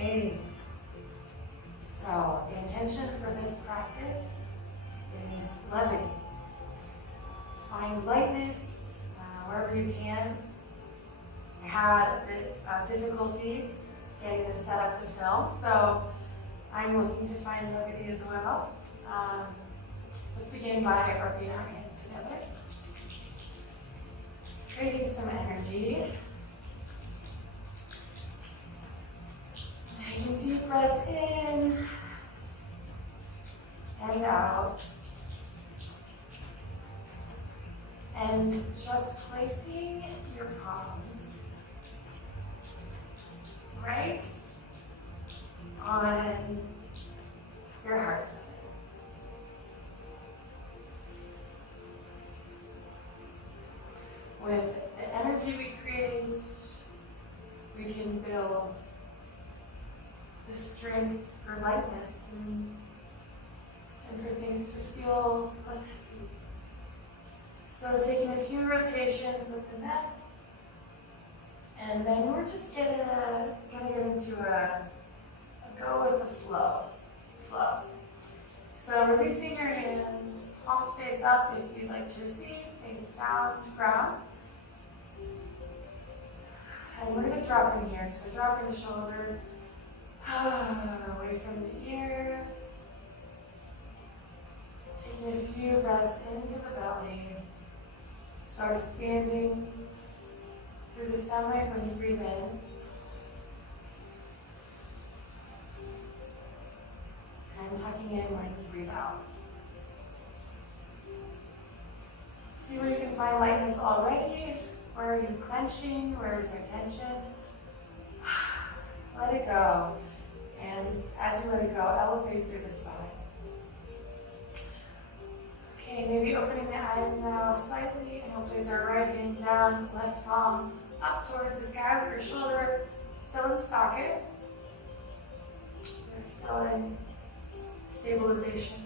Okay, so the intention for this practice is levity. Find lightness wherever you can. I had a bit of difficulty getting this set up to film, so I'm looking to find levity as well. Let's begin by rubbing our hands together, creating some energy. Taking deep breaths in and out. And just placing your palms right on your heart center. With the energy we create, we can build the strength for lightness and for things to feel less heavy. So taking a few rotations with the neck, and then we're just gonna get into a go with the flow. So releasing your hands, palms face up if you'd like to receive, face down to ground. And we're gonna drop in here, so drop in the shoulders, away from the ears. Taking a few breaths into the belly. Start expanding through the stomach when you breathe in. And tucking in when you breathe out. See where you can find lightness already. Where are you clenching? Where is there tension? Let it go. And as you let it go, elevate through the spine. Okay, maybe opening the eyes now slightly, and we'll place our right hand down, left palm up towards the sky with your shoulder still in socket. You're still in stabilization.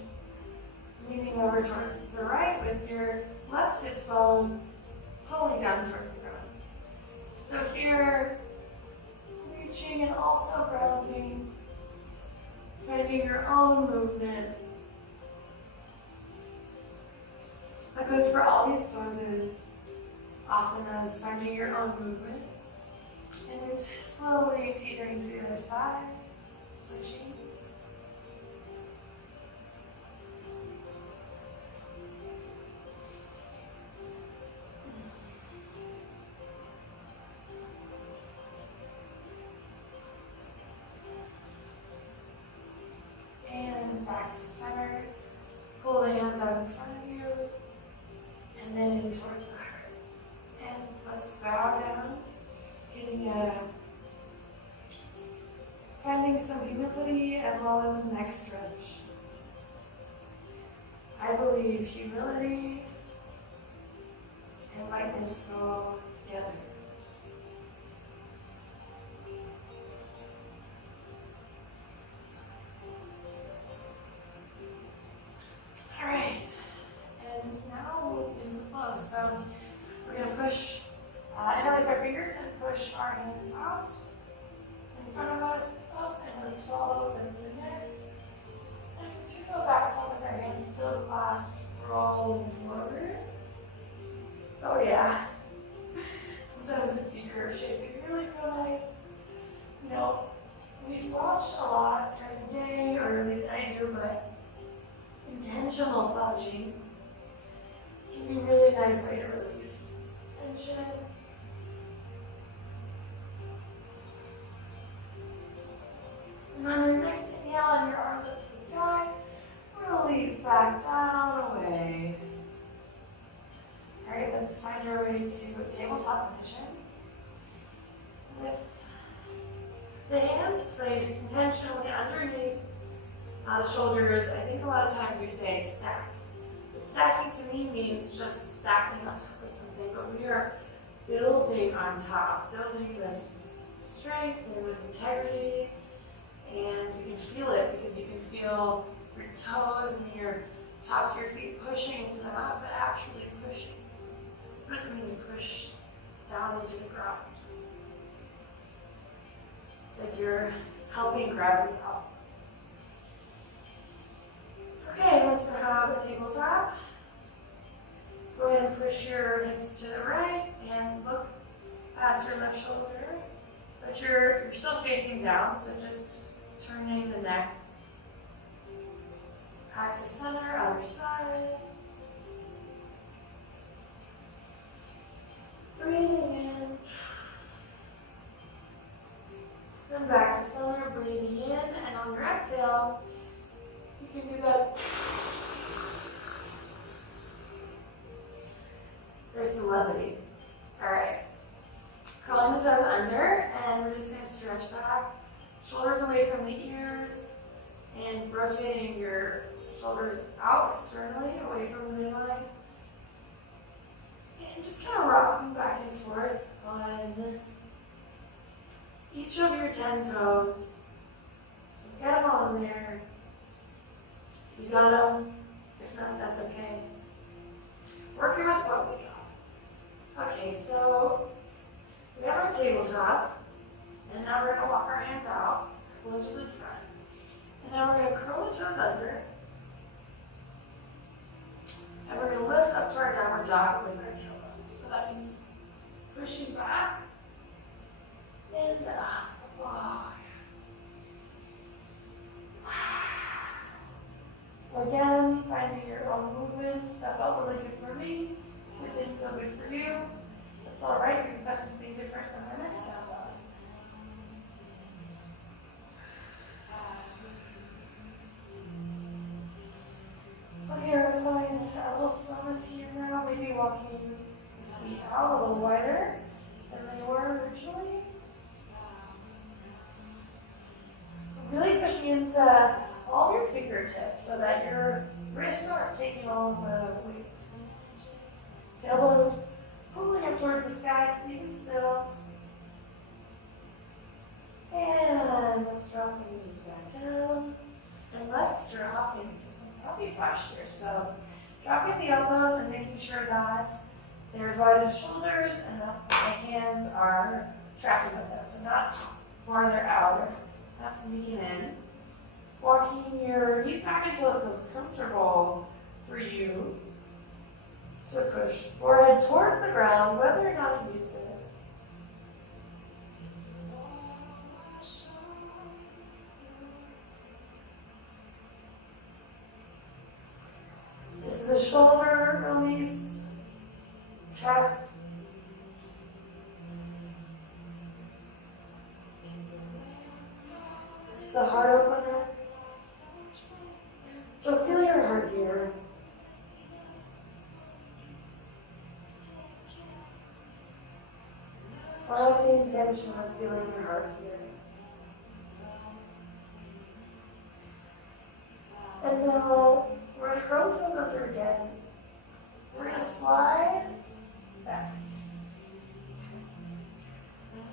Leaning over towards the right with your left sits bone pulling down towards the ground. So here, reaching and also grounding, finding your own movement. That goes for all these poses, asanas, finding your own movement. And slowly teetering to the other side, switching. And back to center. Pull the hands out in front of you. And then in towards the heart. And let's bow down, finding some humility as well as a neck stretch. I believe humility and lightness go together. All right. And now we'll begin to flow. So we're going to push, interlace our fingers and push our hands out in front of us, up, and let's follow with the neck. And we should go back down with our hands still clasped, rolling forward. Oh yeah. Sometimes the C-curve shape can really feel nice. You know, we slouch a lot during the day, or at least I do, but intentional slouching can be a really nice way to release tension. And on your next inhale, and your arms up to the sky, release back down, away. All right, let's find our way to tabletop position. With the hands placed intentionally underneath the shoulders, I think a lot of times we say stack. But stacking to me means just stacking on top of something, but we are building on top, building with strength and with integrity, and you can feel it because you can feel your toes and your tops of your feet pushing into the mat, but actually pushing. What does it mean to push down into the ground? It's like you're helping gravity help. Okay, once you have a tabletop, go ahead and push your hips to the right and look past your left shoulder. But you're still facing down, so just turning the neck back to center, other side. Breathing in. Then back to center, breathing in, and on your exhale, you can do that. There's some levity. All right. Curling the toes under, and we're just going to stretch back. Shoulders away from the ears, and rotating your shoulders out externally, away from the midline. And just kind of rocking back and forth on each of your 10 toes. So get them all in there. If you got them, if not, that's okay. Working with what we got. Okay, so we have our tabletop, and now we're going to walk our hands out, a couple inches in front. And now we're going to curl the toes under, and we're going to lift up to our downward dog with our tailbones. So that means pushing back and up. Oh. So again, finding your own movements. That felt really good for me. It didn't feel good for you. That's all right. You can find something different on our next down dog. Okay, we're going to find a little stillness here now. Maybe walking the feet out a little wider than they were originally. So really pushing into all your fingertips so that your wrists aren't taking all the weight. Elbows pulling up towards the sky, sleeping still. And let's drop the knees back down. And let's drop into some puppy posture. So dropping the elbows and making sure that they're as wide as the shoulders and that the hands are tracking with them. So not farther out or not sneaking in. Walking your knees back until it feels comfortable for you. So push forehead towards the ground, whether or not it needs it. This is a shoulder release, chest. This is a heart opener. So feel your heart here. Follow the intention of feeling your heart here. And now we're going to curl the toes under again. We're going to slide back.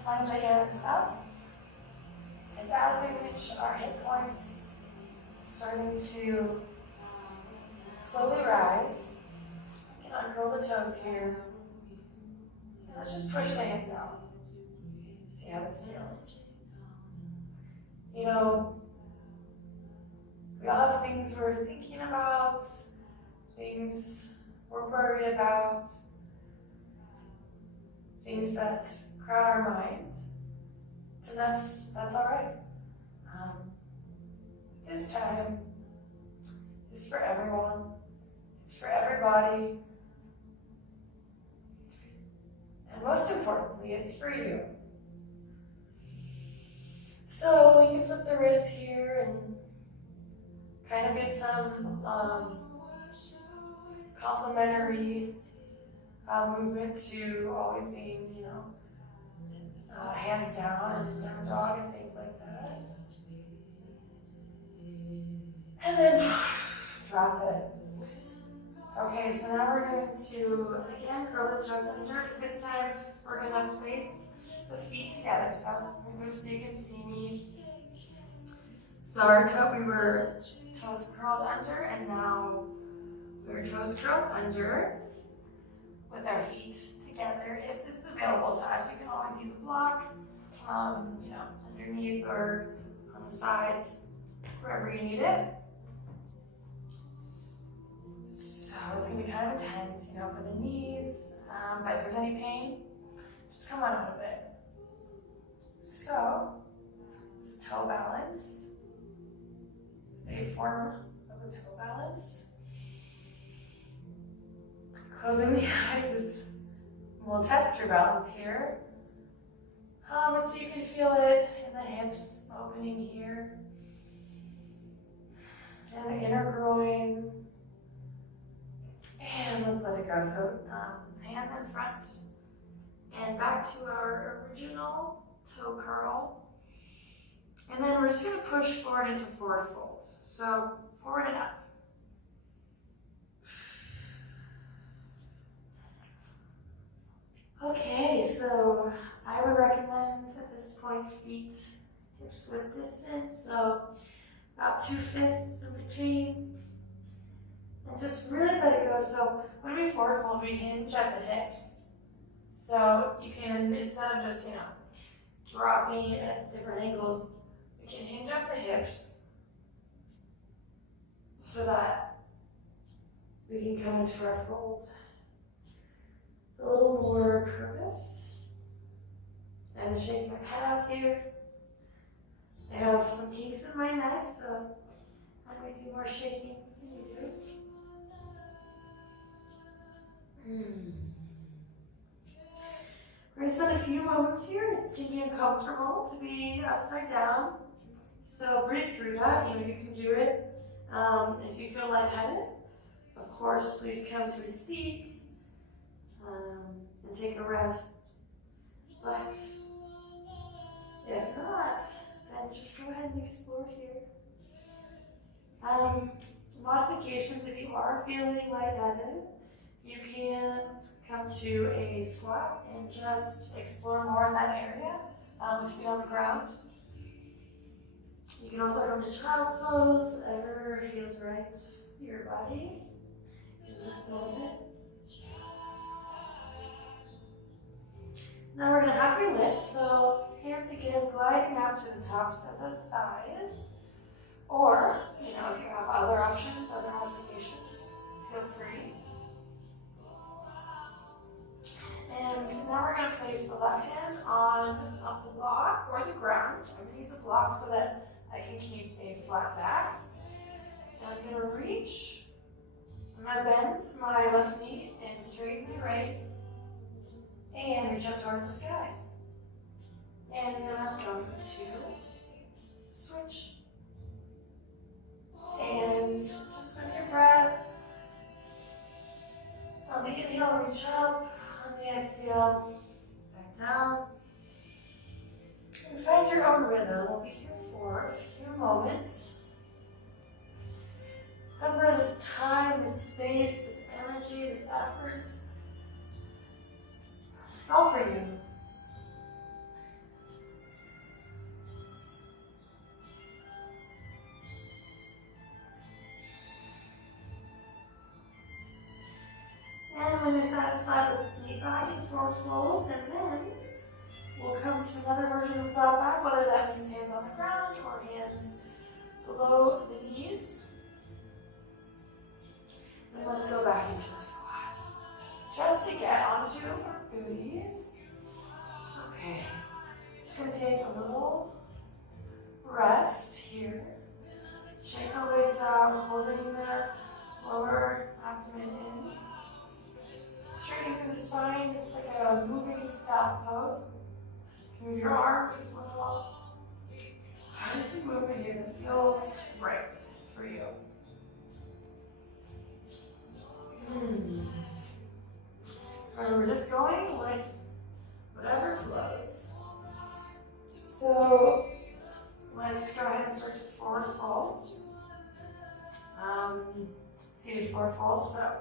Slide the hands up. And as we reach our hip points, starting to slowly rise. You can uncurl the toes here. And let's just push the hands out. See how this feels. You know, we all have things we're thinking about, things we're worried about, things that crowd our mind, and that's all right. This time is for everyone. It's for everybody. And most importantly, it's for you. So you can flip the wrists here and kind of get some complementary movement to always being, hands down and down dog and things like that. And then drop it. Okay, so now we're going to, again, curl the toes under. This time, we're going to place the feet together. So I'm move so you can see me. So we were toes curled under, and now we're toes curled under with our feet together. If this is available to us, you can always use a block, underneath or the sides, wherever you need it. So it's gonna be kind of intense, you know, for the knees, but if there's any pain, just come on out of it. So, this toe balance, stay firm of the toe balance. Closing the eyes is, we'll test your balance here. So you can feel it in the hips opening here, and the inner groin. And let's let it go. So hands in front and back to our original toe curl. And then we're just going to push forward into forward fold. So forward and up. Okay, so I would recommend at this point feet hips width distance. So about 2 fists in between. And just really let it go. So when we forward fold, we hinge at the hips. So you can, instead of just, you know, dropping it at different angles, we can hinge at the hips so that we can come into our fold. A little more purpose. And shake my head out here. I have some kinks in my neck, so I'm going to do more shaking than you do. We're going to spend a few moments here. It can be uncomfortable to be upside down, so breathe through that. You know, you can do it. If you feel lightheaded, of course, please come to a seat and take a rest. But if not, then just go ahead and explore here. Modifications, if you are feeling lightheaded, you can come to a squat and just explore more in that area with feet on the ground. You can also come to child's pose, whatever feels right for your body in this moment. Now we're going to halfway lift, so hands again gliding out to the tops of the thighs. Or, you know, if you have other options, other modifications, feel free. And now we're going to place the left hand on a block or the ground. I'm going to use a block so that I can keep a flat back. And I'm going to reach. I'm going to bend my left knee and straighten my right. And reach up towards the sky. And then I'm going to switch. And just with your breath. On the inhale, reach up. On the exhale, back down. And find your own rhythm. We'll be here for a few moments. Remember this time, this space, this energy, this effort. It's all for you. And when you're satisfied, let's knee back and forward fold, and then we'll come to another version of flat back, whether that means hands on the ground or hands below the knees. And let's go back into a squat. Just to get onto our booties. Okay. Just gonna take a little rest here. Shake the legs out, holding the lower abdomen in. Straightening through the spine, it's like a moving staff pose. Move your arms as well. Find some movement here that feels right for you. Remember, we're just going with whatever flows. So let's go ahead and start to forward fold. Seated forward fold. So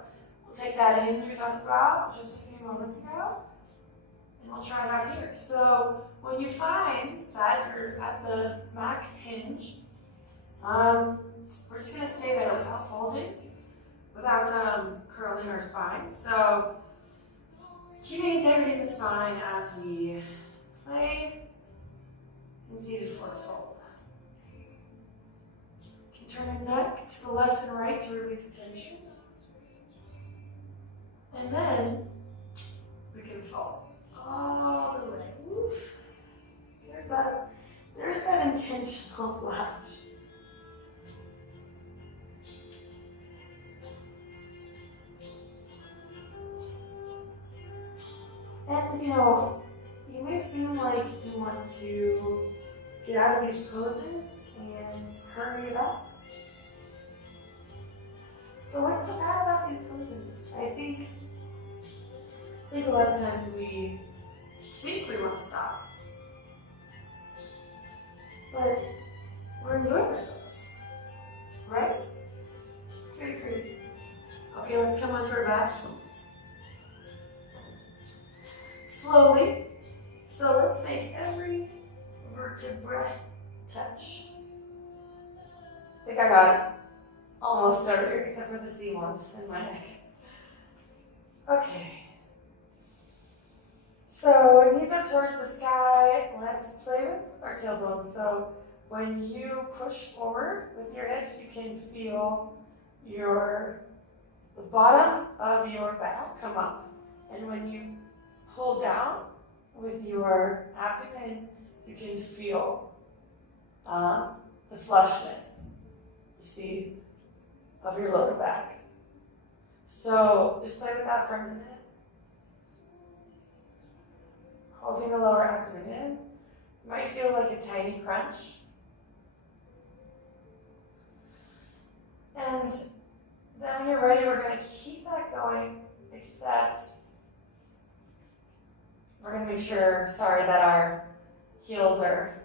we'll take that hinge we talked about just a few moments ago, and we'll try it out here. So when you find that you're at the max hinge, we're just going to stay there without folding, without curling our spine. So keeping integrity in the spine as we play in seated forward fold. Turn your neck to the left and right to release tension. And then we can fall all the way. Oof. There's that intentional slouch. And you may seem like you want to get out of these poses and hurry it up. But what's so bad about these poses? I think a lot of times we think we want to stop, but we're enjoying ourselves, right? To a degree. Okay, let's come onto our backs. Slowly. So let's make every vertebra touch. I think I got almost everywhere except for the C ones in my neck. Okay. So knees up towards the sky. Let's play with our tailbones. So when you push forward with your hips, you can feel the bottom of your back come up. And when you pull down with your abdomen, you can feel the flushness, you see, of your lower back. So just play with that for a minute. Holding the lower abdomen in. You might feel like a tiny crunch. And then when you're ready, we're going to keep that going, except we're going to make sure, that our heels are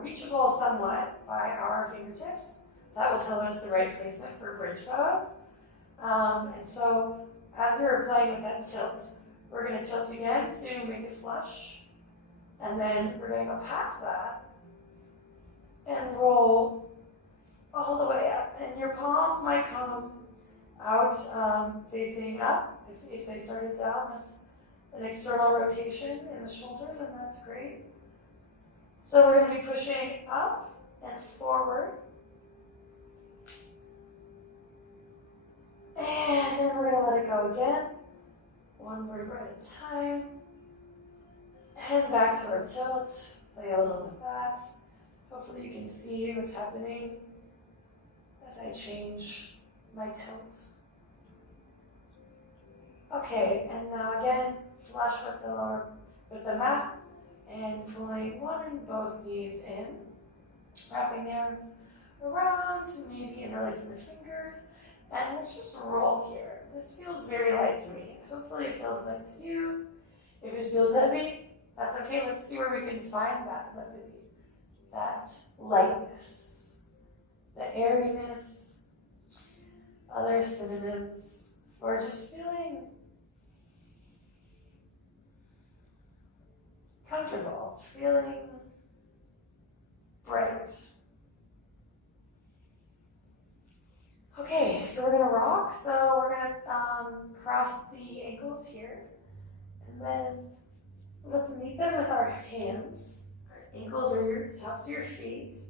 reachable somewhat by our fingertips. That will tell us the right placement for bridge pose. And so as we were playing with that tilt, we're going to tilt again to make it flush. And then we're going to go past that and roll all the way up. And your palms might come out facing up. If they started down, that's an external rotation in the shoulders, and that's great. So we're going to be pushing up and forward. And then we're going to let it go again. One vertebra at a time. And back to our tilt. Play a little with that. Hopefully you can see what's happening as I change my tilt. Okay, and now again, flush with the mat, and pulling one and both knees in, wrapping the arms around, maybe interlacing the fingers, and let's just roll here. This feels very light to me. Hopefully it feels light to you. If it feels heavy, that's okay. Let's see where we can find that levity, that lightness, the airiness, other synonyms for just feeling comfortable, feeling bright. Okay, so we're gonna rock. So we're gonna cross the ankles here, and then let's meet them with our hands. Our ankles are your tops of your feet,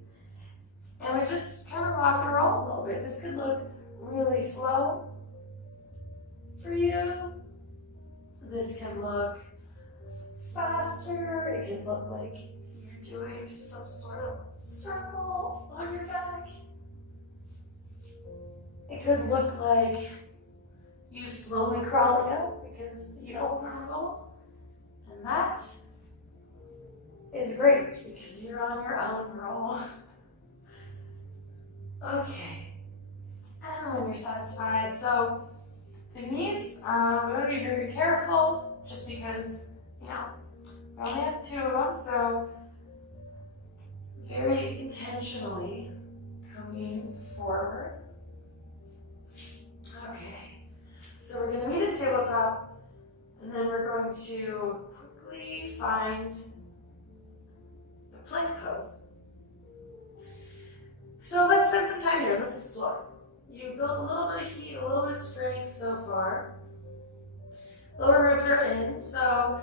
and we just kind of rock and roll a little bit. This could look really slow for you. This can look faster. It could look like you're doing some sort of circle on your back. It could look like you slowly crawling up because you don't want to roll. And that is great because you're on your own roll. Okay. And when you're satisfied, so the knees, we want to be very careful just because, we only have two of them, so very intentionally coming forward. Okay, so we're going to meet at tabletop, and then we're going to quickly find a plank pose. So let's spend some time here. Let's explore. You've built a little bit of heat, a little bit of strength so far. Lower ribs are in, so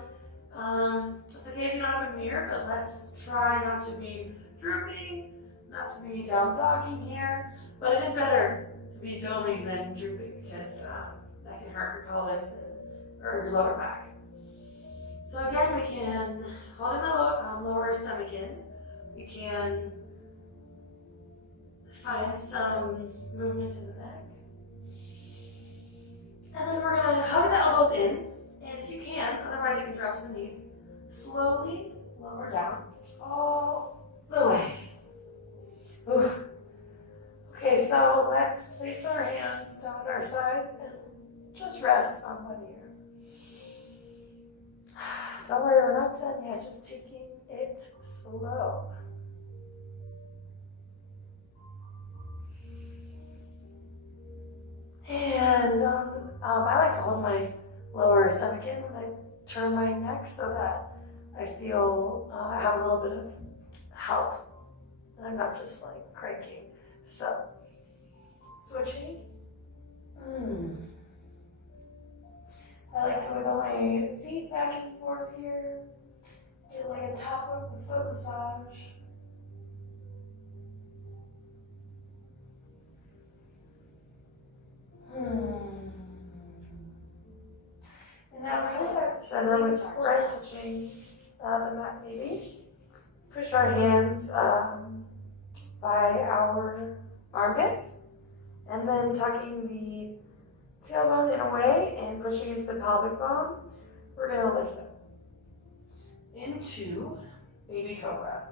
it's okay if you don't have a mirror, but let's try not to be drooping, not to be down dogging here, but it is better to be doming than drooping because that can hurt your pelvis or your lower back. So again, we can hold in the lower stomach in. We can find some movement in the neck. And then we're gonna hug the elbows in, and if you can, otherwise you can drop to the knees. Slowly lower down, all the way. Ooh. Okay, so let's place our hands down at our sides and just rest on one ear. Don't worry, we're not done yet, just taking it slow. And I like to hold my lower stomach in when I turn my neck so that I feel I have a little bit of help and I'm not just like cranking. So, switching. I like to wiggle my feet back and forth here. Get like a top of the foot massage. And now coming back to center with right touching the mat maybe. Push our hands by our armpits and then tucking the tailbone in a way and pushing into the pelvic bone. We're going to lift up into baby cobra.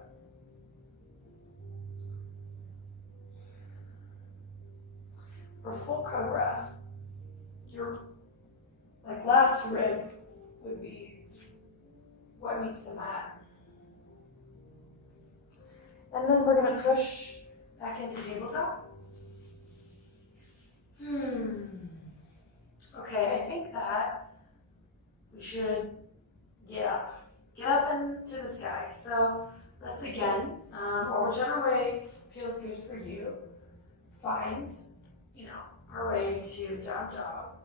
For full cobra, your last rib would be what meets the mat. And then we're going to push back into tabletop. Okay, I think that we should get up. Get up into the sky. So let's again, or whichever way feels good for you, find, our way to down dog.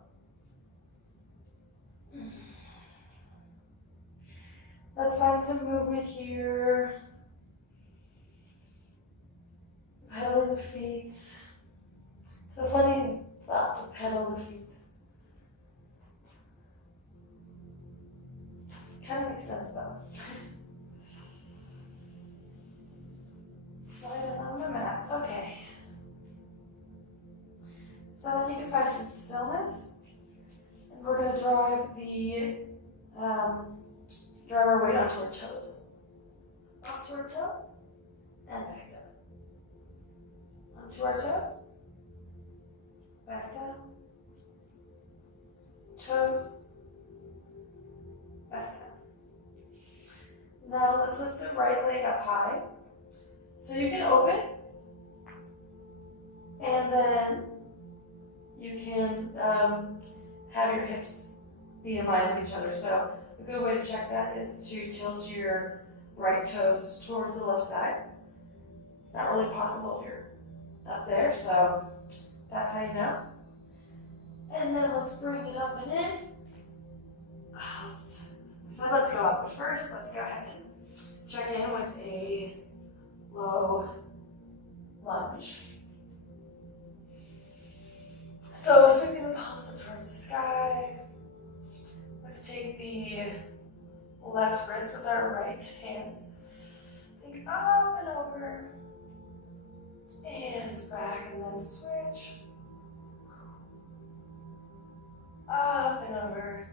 Let's find some movement here. Pedaling the feet. It's a funny thought to pedal the feet. Kind of makes sense though. Slide it on the mat. Okay. So then you can find some stillness, and we're going to drive our weight onto our toes. Onto our toes, and back down. Onto our toes, back down. Toes, back down. Now let's lift the right leg up high. So you can open, and then you can have your hips be in line with each other. So a good way to check that is to tilt your right toes towards the left side. It's not really possible if you're up there, so that's how you know. And then let's bring it up and in. So let's go up, but first let's go ahead and check in with a low lunge. So sweeping the palms up towards the sky. Let's take the left wrist with our right hand. Think up and over. And back, and then switch. Up and over.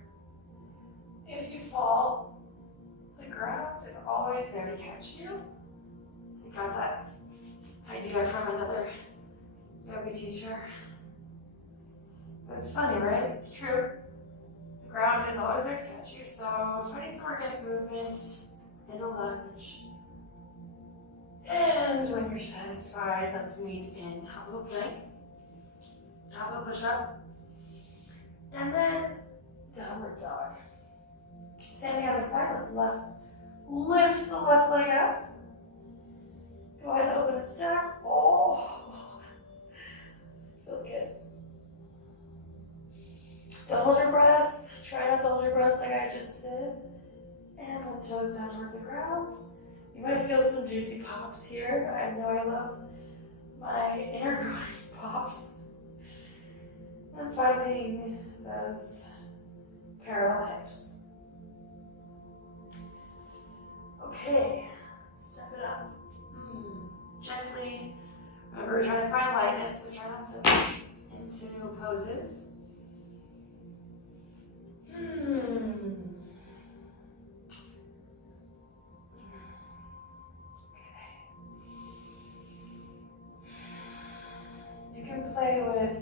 If you fall, the ground is always there to catch you. I got that idea from another yoga teacher. But it's funny, right? It's true. The ground is always there to catch you, so find some organic movement in a lunge. And when you're satisfied, let's meet in top of a plank, top of a push-up, and then downward dog. Standing on the side, let's lift the left leg up. Go ahead and open and stack. Oh, feels good. Don't hold your breath. Try not to hold your breath like I just did. And then toes down towards the ground. You might feel some juicy pops here. I know I love my inner groin pops. I'm finding those parallel hips. Okay, step it up. Gently. Remember, we're trying to find lightness, so try not to into poses. You can play with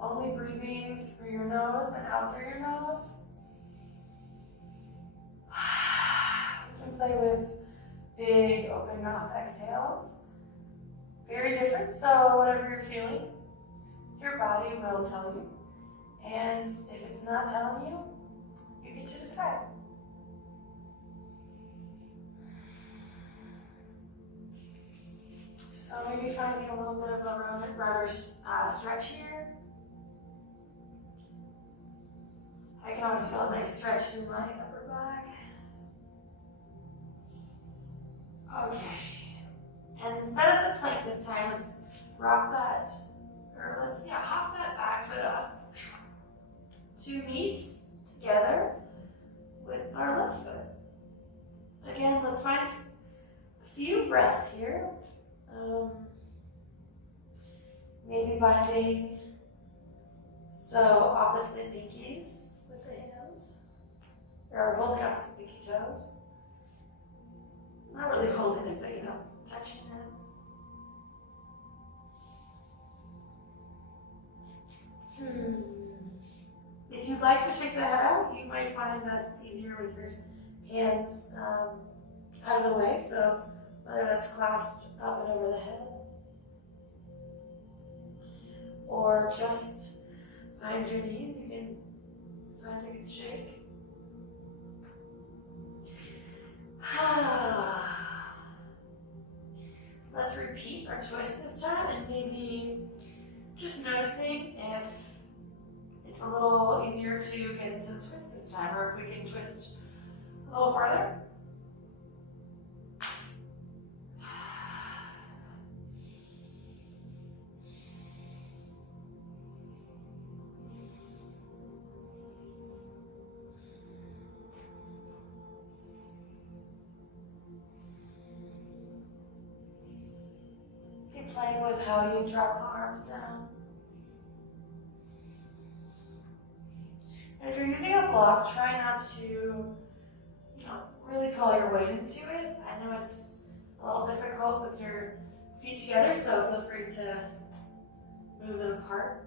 only breathing through your nose and out through your nose. You can play with big open mouth exhales. Very different, so whatever you're feeling, your body will tell you. And if it's not telling you, you get to decide. So maybe finding a little bit of a rudder stretch here. I can always feel a nice stretch in my upper back. Okay. And instead of the plank this time, let's rock that, or let's hop that back foot up to meet together with our left foot. Again, let's find a few breaths here. Maybe binding opposite pinkies with the hands, or holding opposite pinky toes. Not really holding it, but touching it. If you'd like to shake the head out, you might find that it's easier with your hands out of the way, so whether that's clasped up and over the head, or just behind your knees, you can find a good shake. Let's repeat our twist this time, and maybe just noticing if it's a little easier to get into the twist this time, or if we can twist a little farther. Keep playing with how you drop the arms down. And if you're using a block, try not to, really call your weight into it. I know it's a little difficult with your feet together, so feel free to move them apart.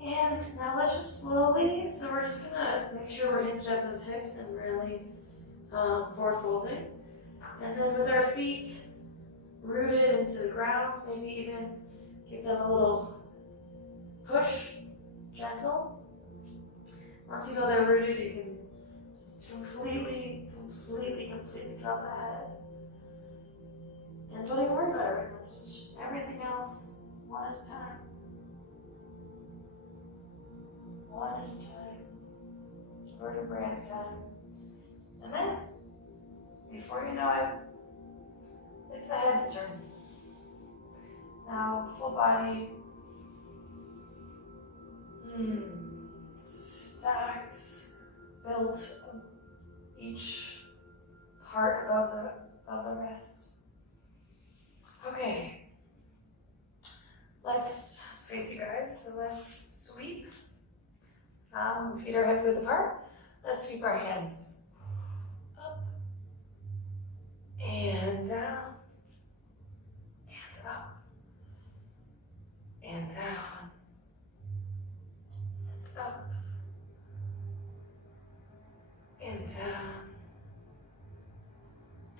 And now let's just slowly, so we're just gonna make sure we're hinged at those hips and really forward folding. And then with our feet rooted into the ground, maybe even give them a little push, gentle. Once you know they're rooted, you can just completely drop the head. And don't even worry about it right now, just everything else one at a time. One at a time, vertebrae at a time. And then, before you know it, it's the head's turn. Now, full body, stacked, built each part above the rest. Okay, let's face you guys, so let's sweep. Feet are hips width apart. Let's sweep our hands up and down and up and down and up and down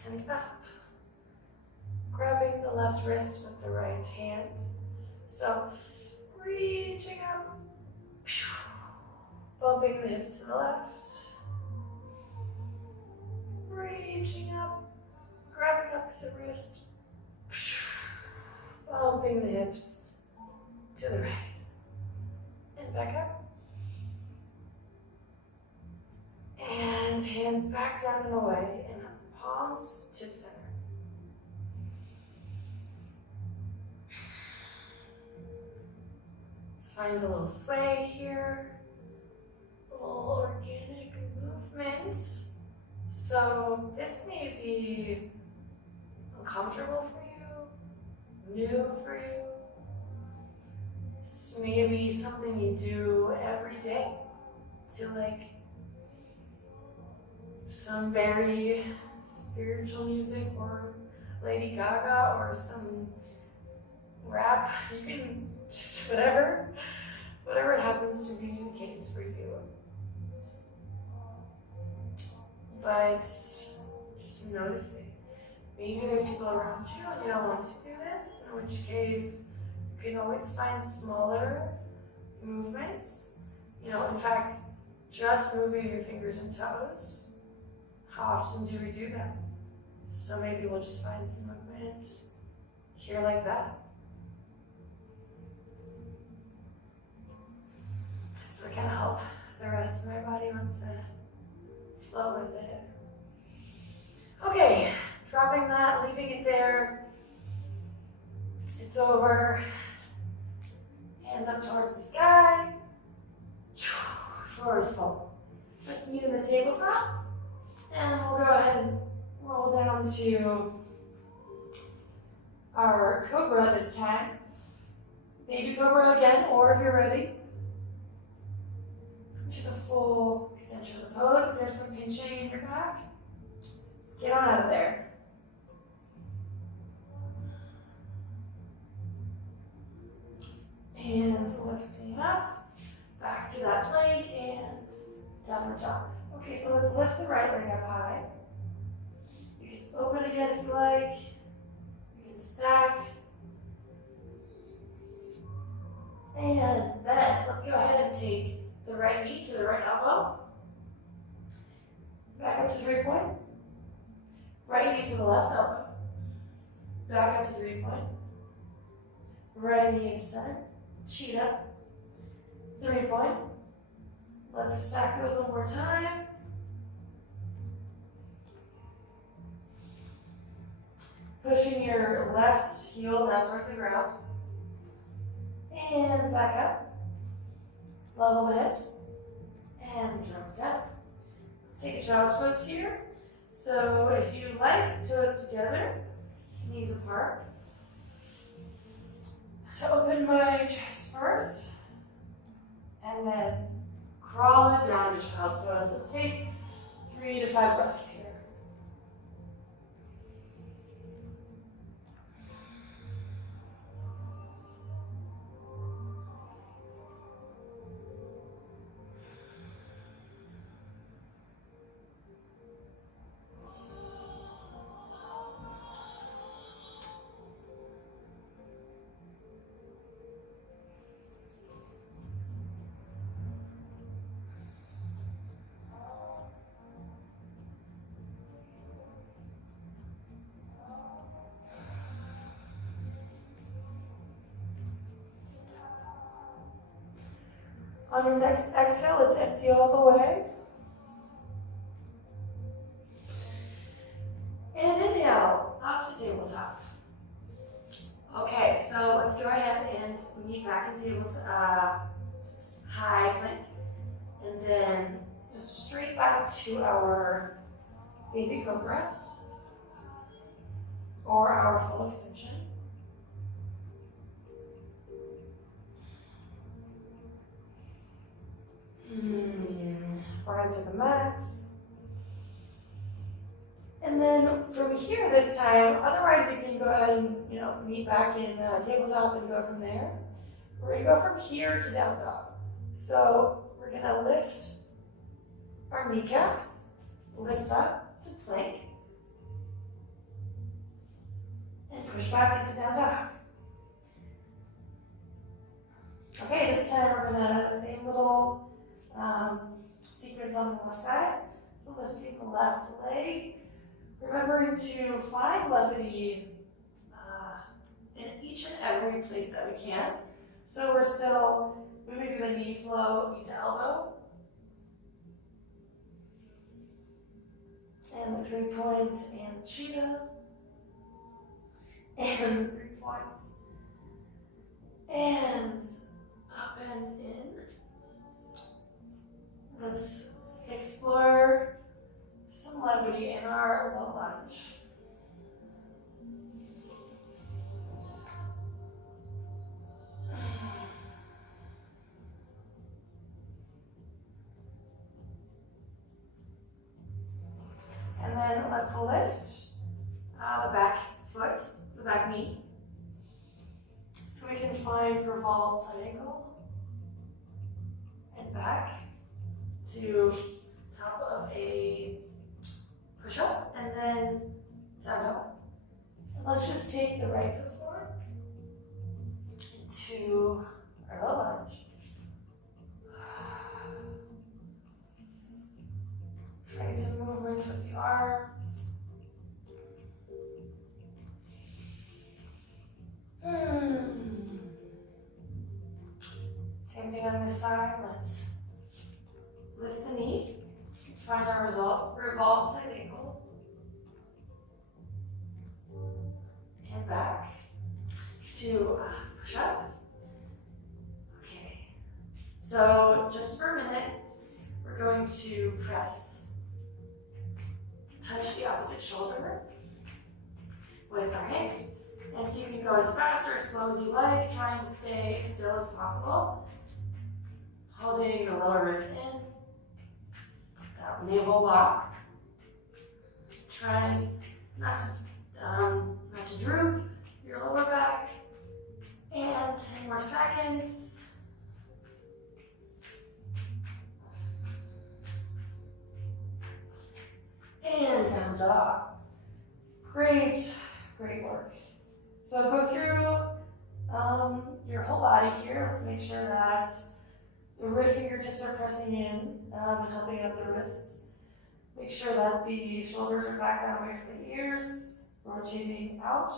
and up. Grabbing the left wrist with the right hand. So reaching up, bumping the hips to the left, reaching up, grabbing opposite wrist, bumping the hips to the right, and back up. And And hands back down and away, and palms to the center. Let's find a little sway here, a little organic movement. So this may be uncomfortable for you, new for you. This may be something you do every day to like some very spiritual music or Lady Gaga or some rap. You can just whatever it happens to be the case for you. But just noticing. Maybe there's people around you and you don't want to do this, in which case you can always find smaller movements. You know, in fact, just moving your fingers and toes. How often do we do that? So maybe we'll just find some movement here like that. So I kind of help the rest of my body wants to flow with it. Okay, dropping that, leaving it there. It's over. Hands up towards the sky. Forward fold. Let's meet in the tabletop. And we'll go ahead and roll down to our cobra this time. Baby cobra again, or if you're ready, to the full extension of the pose. If there's some pinching in your back, just get on out of there. Hands lifting up, back to that plank, and downward dog. Okay, so let's lift the right leg up high. You can open again if you like. You can stack. And then let's go ahead and take the right knee to the right elbow. Back up to 3-point. Right knee to the left elbow. Back up to 3-point. Right knee into center. Cheetah. 3-point. Let's stack those one more time. Pushing your left heel down towards the ground. And back up. Level the hips. And drop down. Let's take a child's pose here. So if you like, toes together, knees apart. So open my chest first. And then crawl it down to child's pose. Let's take 3 to 5 breaths here. On your next exhale, let's empty all the way. And inhale, up to tabletop. Okay, so let's go ahead and meet back in tabletop, high plank. And then just straight back to our baby cobra, or our full extension. Right to the mat. And then from here this time, otherwise you can go ahead and meet back in tabletop and go from there. We're going to go from here to down dog. So we're going to lift our kneecaps, lift up to plank, and push back into down dog. Okay, this time we're going to same little sequence on the left side. So lifting the left leg, remembering to find levity in each and every place that we can. So we're still moving through the knee flow, knee to elbow. and the 3 points, and cheetah, and 3 points, and up and in. Let's explore some levity in our low lunge. And then let's lift the back foot, the back knee. So we can find revolve side ankle and back to top of a push-up and then down dog. And let's just take the right foot forward into our low lunge. Trying some movements with the arms. Same thing on this side. Let's lift the knee. Find our revolve side ankle. And back to push up. Okay. So just for a minute, we're going to press, touch the opposite shoulder with our hand. And so you can go as fast or as slow as you like, trying to stay still as possible. Holding the lower ribs in, that navel lock. Trying not to droop your lower back. And 10 more seconds. And down dog. Great work. So go through your whole body here. Let's make sure that the right fingertips are pressing in and helping out the wrists. Make sure that the shoulders are back down away from the ears, rotating out.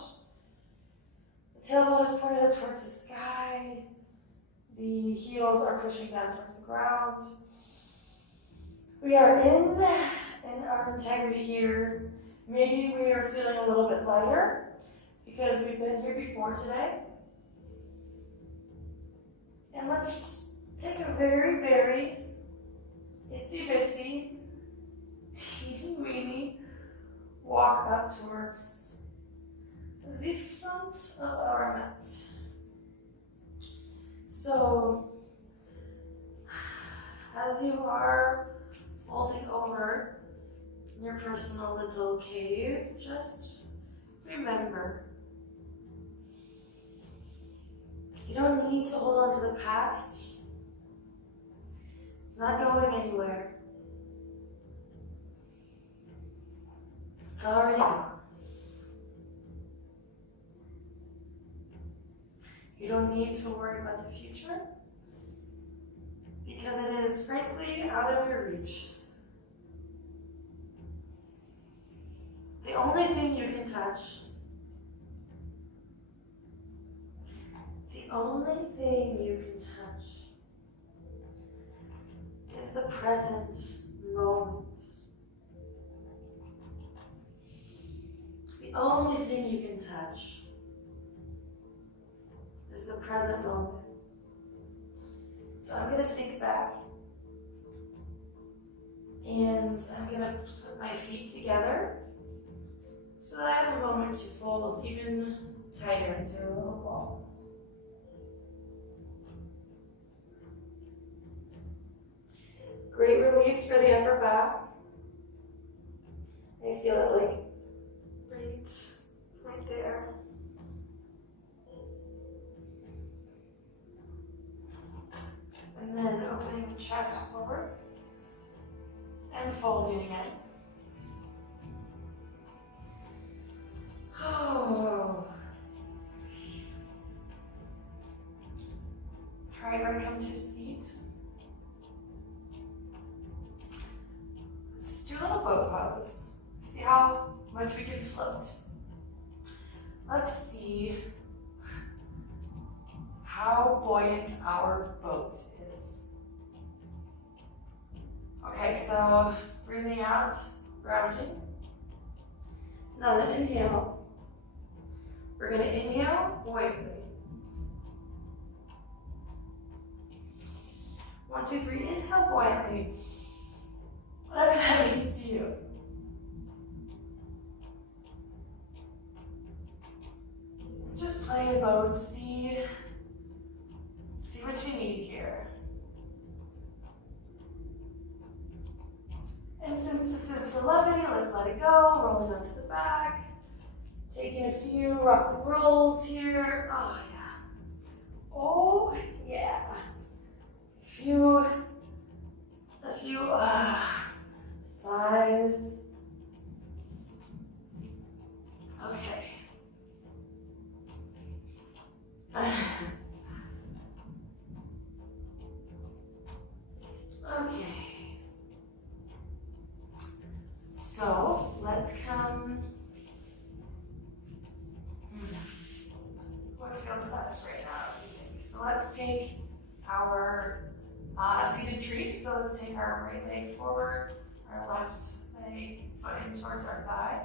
The tailbone is pointed up towards the sky. The heels are pushing down towards the ground. We are in our integrity here. Maybe we are feeling a little bit lighter because we've been here before today. And let's just take a very, very itsy bitsy, teeny weeny walk up towards the front of our mat. So, as you are folding over in your personal little cave, just remember, you don't need to hold on to the past. It's not going anywhere. It's already gone. You don't need to worry about the future because it is frankly out of your reach. The only thing you can touch, the only thing you can touch is the present moment. The only thing you can touch is the present moment. So I'm going to sink back and I'm going to put my feet together so that I have a moment to fold even tighter into a little ball. Great release for the upper back. I feel it like right there. And then opening the chest forward and folding again. Oh. All right, we're going to come to a seat. Let's do a little boat pose. See how much we can float. Let's see how buoyant our boat is. Okay, so breathing out grounding. And on an inhale, we're going to inhale buoyantly. 1, 2, 3, inhale buoyantly. Whatever that means to you. Just play a boat, see what you need here. And since this is for levity, let's let it go, rolling onto the back. Taking a few rock and rolls here. Oh yeah. Oh yeah. A few sighs. Okay. Okay. So let's come. What feel the best right now? What do you think? So let's take our seated tree. So let's take our right leg forward, our left leg footing towards our thigh.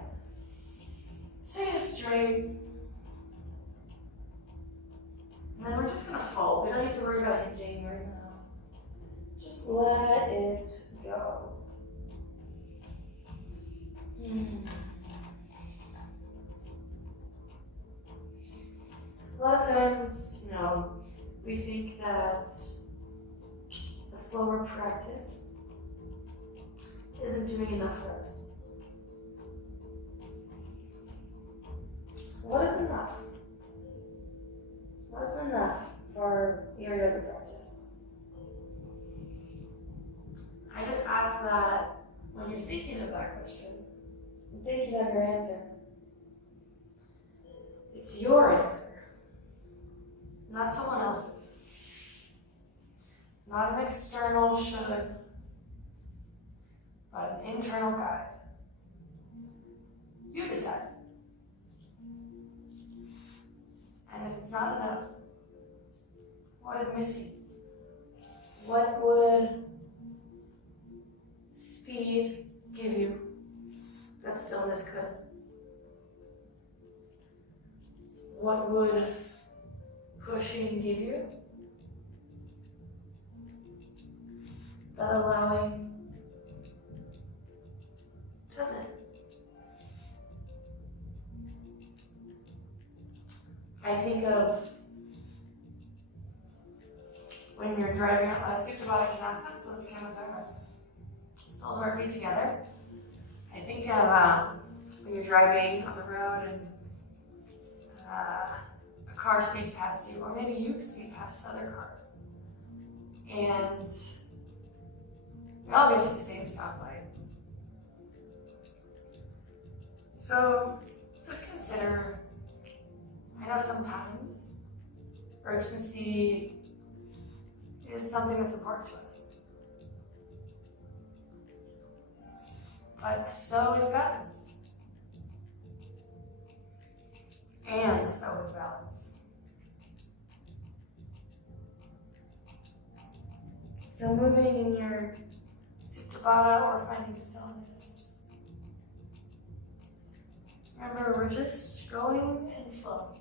Sit up straight. And then we're just going to fold. We don't need to worry about hinging right now. Just let it go. A lot of times, we think that a slower practice isn't doing enough for us. What is enough? What is enough for your yoga practice? I just ask that when you're thinking of that question, and thinking of your answer. It's your answer, not someone else's. Not an external should, but an internal guide. You decide. And if it's not enough, what is missing? What would speed give you that stillness could? What would pushing give you that allowing doesn't? I think of when you're driving up Supta Baddha Konasana, so it's kind of our soles of our feet together. I think of when you're driving on the road and a car speeds past you, or maybe you speed past other cars. And we all get to the same stoplight. So just consider, I know sometimes urgency is something that's important to us. But so is balance. And so is balance. So moving in your Supta Baddha or finding stillness. Remember, we're just going and flowing.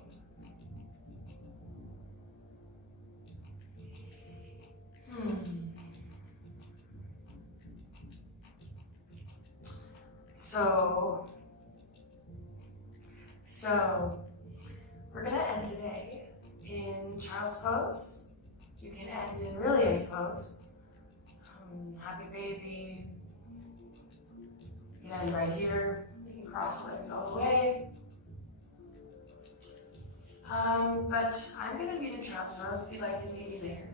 So we're going to end today in child's pose. You can end in really any pose. Happy baby. You can end right here. You can cross your legs all the way. But I'm going to meet in child's pose if you'd like to meet me there.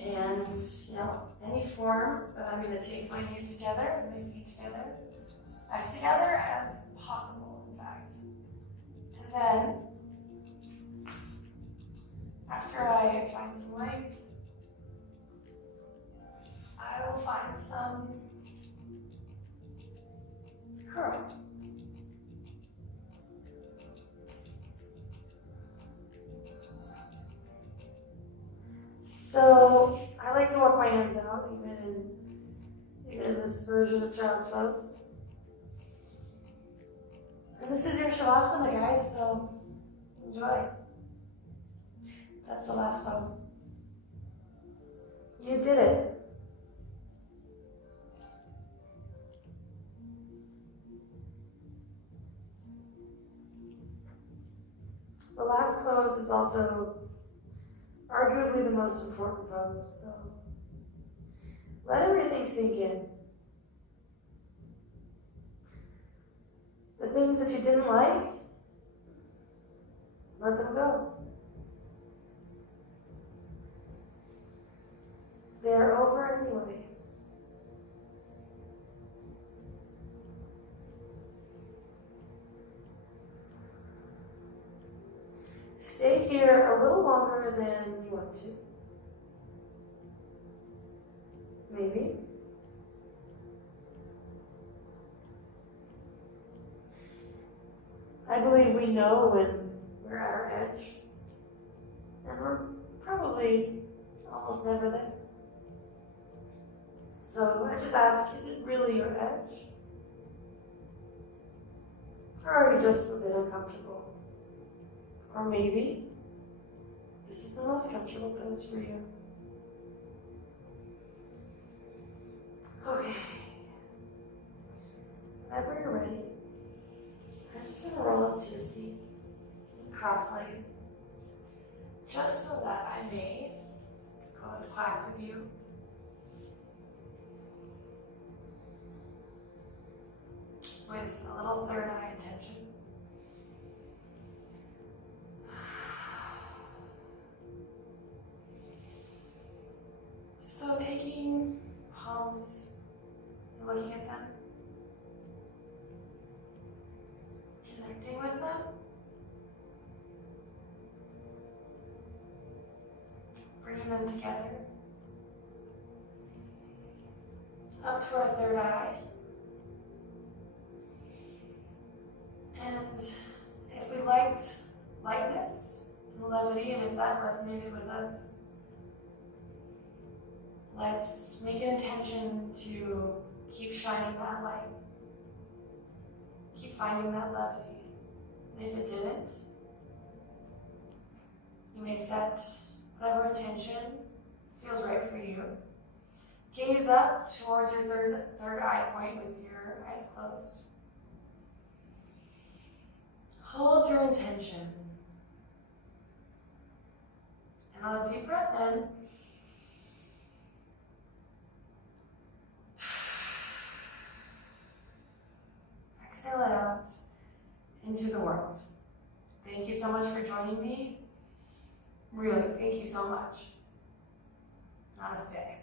And, any form, but I'm going to take my knees together and my feet together, as together as possible, in fact. And then, after I find some length, I will find some curl. So I like to walk my hands out even in this version of child's pose. And this is your Shavasana, guys, so enjoy. That's the last pose. You did it. The last pose is also arguably the most important pose, so let everything sink in. The things that you didn't like, let them go. They're over anyway. Stay here a little longer than you want to. Maybe. I believe we know when we're at our edge, and we're probably almost never there. So I just ask, is it really your edge? Or are you just a bit uncomfortable? Or maybe this is the most comfortable pose for you. Okay. Whenever you're ready, I'm just going to roll up to your seat, cross-legged, just so that I may close class with you. With a little third eye intention. So taking palms and looking at them, connecting with them, bringing them together, up to our third eye. And if we liked lightness and levity, and if that resonated with us, let's make an intention to keep shining that light. Keep finding that levity. And if it didn't, you may set whatever intention feels right for you. Gaze up towards your third eye point with your eyes closed. Hold your intention. And on a deep breath in, exhale it out into the world. Thank you so much for joining me. Really, thank you so much. Namaste.